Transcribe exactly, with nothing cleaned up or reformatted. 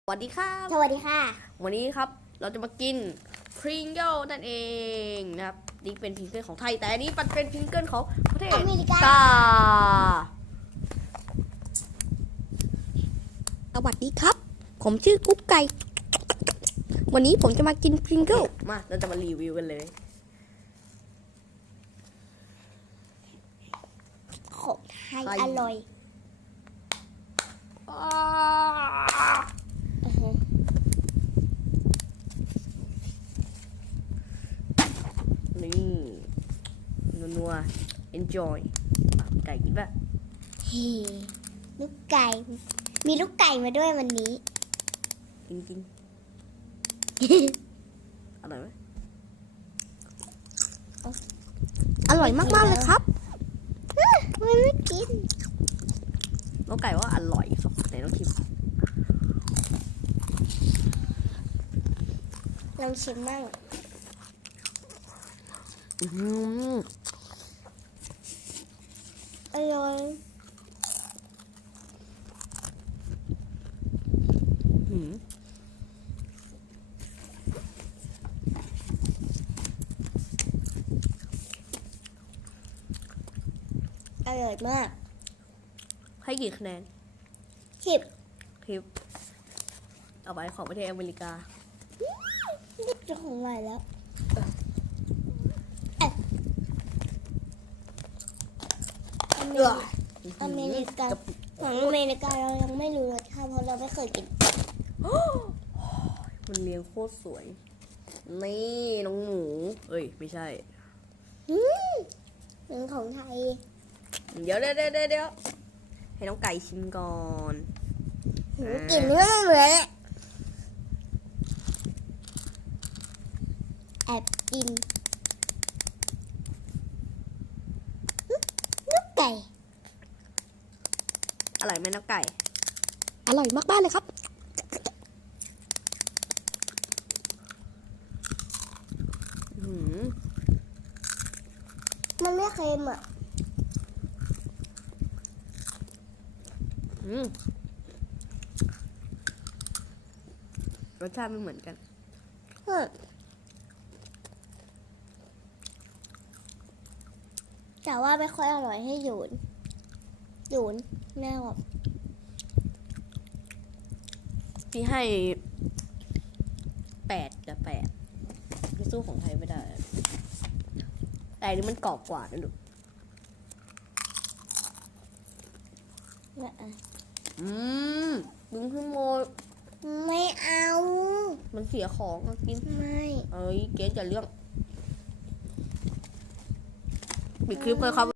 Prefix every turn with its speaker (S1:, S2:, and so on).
S1: สวัสดีครับ
S2: สวัสดีค่ะ
S1: วันนี้ครับเราจะมากินพริงเกิลนั่นเองนะครับนี่เป็นพริงเกิลของไทยแต่อันนี้มันเป็นพริงเกิลของประเทศ
S2: อเมริกา
S1: สวัสดีครับผมชื่อกุ๊กไก่วันนี้ผมจะมากินพริงเกิลมาเราจะมารีวิวกันเลย
S2: ของไทยอร่อยอือฮึ
S1: นี่นัวๆ enjoy อ่ะไก่กินป่ะ
S2: เฮ้ลูกไก่ มีลูกไก่มาด้วยวันนี้
S1: กินกินอร่อยไหมอร่อยมากๆเลยครับ
S2: ไม่ไม่กิน
S1: น้องไก่ว่าอร่อยครับไหนน้องทิม
S2: ลองชิมมั่ง
S1: อืม
S2: อร่อย
S1: อืม
S2: อร่อยมาก
S1: ให้กี่คะแนน
S2: ชิบ
S1: คลิปเอาไปของประเทศอเมริกา
S2: นี่จะของอะไรแล้วอเมริกาอเมริกาของอเมริกาเรายังไม่รู้รสชาติเพราะเราไม่เคยกิน
S1: มันเลี้ยงโคตรสวย นี่น้องหมู เอ้ย ไม่ใช่
S2: อืมเหมือนของไทย
S1: เดี๋ยวเดี๋ยวเดี๋ยวเดี๋ยวให้น้องไก่ชิมก่อน
S2: หืมกลิ่นเนื้อเหมือนอะแอบกินลูกไก่
S1: อร่อยไหมน้องไก่
S2: อร่อยมากๆเลยครับ
S1: หืม
S2: มันไม่เค็มอ่ะ
S1: อืมรสชาติไม่เหมือนกัน
S2: แต่ว่าไม่ค่อยอร่อยให้หยูนหยูนแน่แบบ
S1: พี่ให้แปดกับแปดพี่สู้ของไทยไม่ได้ แต่อันนี้มันกรอบกว่านะลูก อืมดึงขึ้นโมด
S2: ไม่เอา
S1: มันเสียของอะกิน
S2: ไม่
S1: เอ้ยเก๋จะเรื่องปิดคลิปเลยครับ